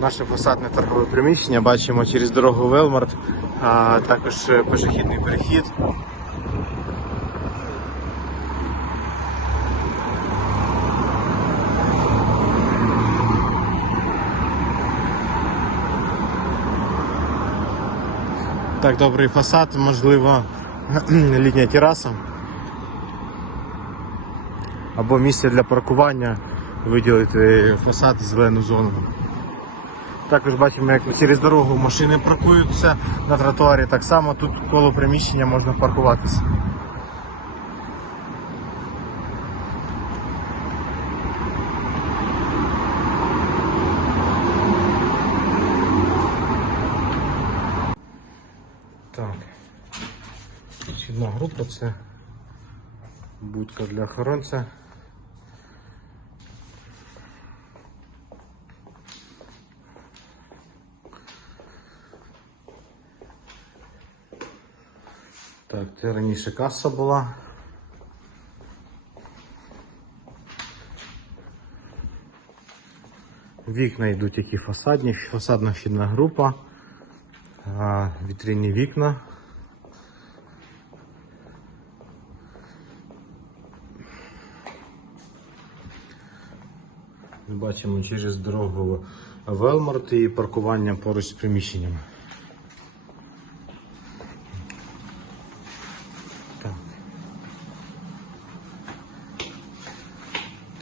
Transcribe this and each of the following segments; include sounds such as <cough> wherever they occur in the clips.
наше фасадне торгове приміщення. Бачимо через дорогу Велмарт, а також е, пішохідний перехід. Так, добрий фасад, можливо, <clears throat> літня тераса. Або місце для паркування, виділити фасад зелену зону. Також бачимо, як через дорогу машини паркуються на тротуарі. Так само тут коло приміщення можна паркуватися. Так. Одна група це будка для охоронця. Так, це раніше каса була. Вікна йдуть які фасадні, фасадна вхідна група, а, вітринні вікна. Бачимо через дорогу Велмарт і паркування поруч з приміщеннями.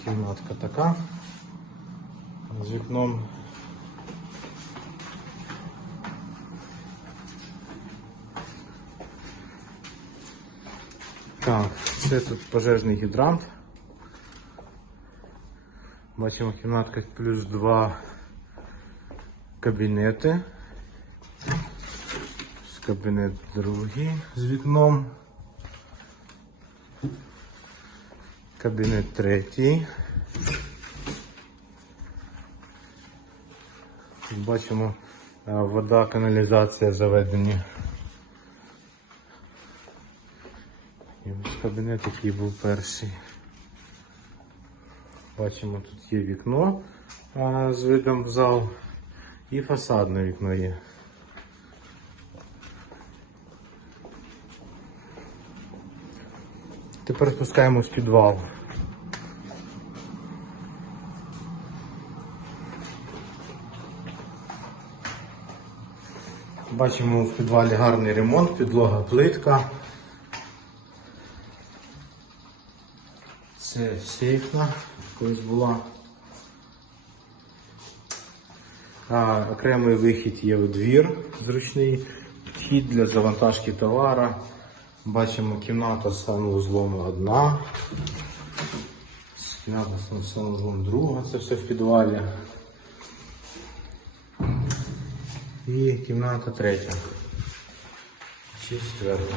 Кімнатка така з вікном. Так, це тут пожежний гідрант. Бачимо кімнатка плюс два кабінети. Кабінет другий з вікном. Кабінет третій. Бачимо е, вода, каналізація заведені. І ось кабінет, який був перший. Бачимо, тут є вікно з видом в зал і фасадне вікно є. Тепер спускаємось в підвал. Бачимо в підвалі гарний ремонт, підлога плитка. Це сейфна колись була. А, окремий вихід є у двір, зручний вхід для завантажки товара. Бачимо кімната з санвузлом одна. Кімната з санвузлом друга, це все в підвалі. І кімната третя. Четверта.